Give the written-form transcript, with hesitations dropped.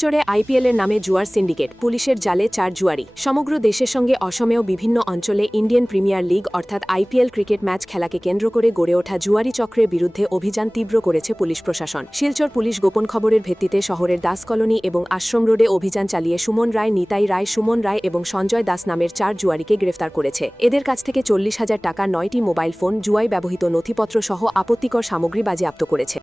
শিলচরে আইপিএলের নামে জুয়ার সিন্ডিকেট, পুলিশের জালে 4 জুয়ারি। সমগ্র দেশের সঙ্গে অসমেও বিভিন্ন অঞ্চলে ইন্ডিয়ান প্রিমিয়ার লিগ অর্থাৎ আইপিএল ক্রিকেট ম্যাচ খেলাকে কেন্দ্র করে গড়ে ওঠা জুয়ারি চক্রের বিরুদ্ধে অভিযান তীব্র করেছে পুলিশ প্রশাসন। শিলচর পুলিশ গোপন খবরের ভিত্তিতে শহরের দাস কলোনি এবং আশ্রম রোডে অভিযান চালিয়ে সুমন রায়, নিতাই রায়, সুমন রায় এবং সঞ্জয় দাস নামের 4 জুয়ারিকে গ্রেফতার করেছে। এদের কাছ থেকে 40,000 টাকা, 9টি মোবাইল ফোন, জুয়ায় ব্যবহৃত নথিপত্র সহ আপত্তিকর সামগ্রী বাজেয়াপ্ত করেছে।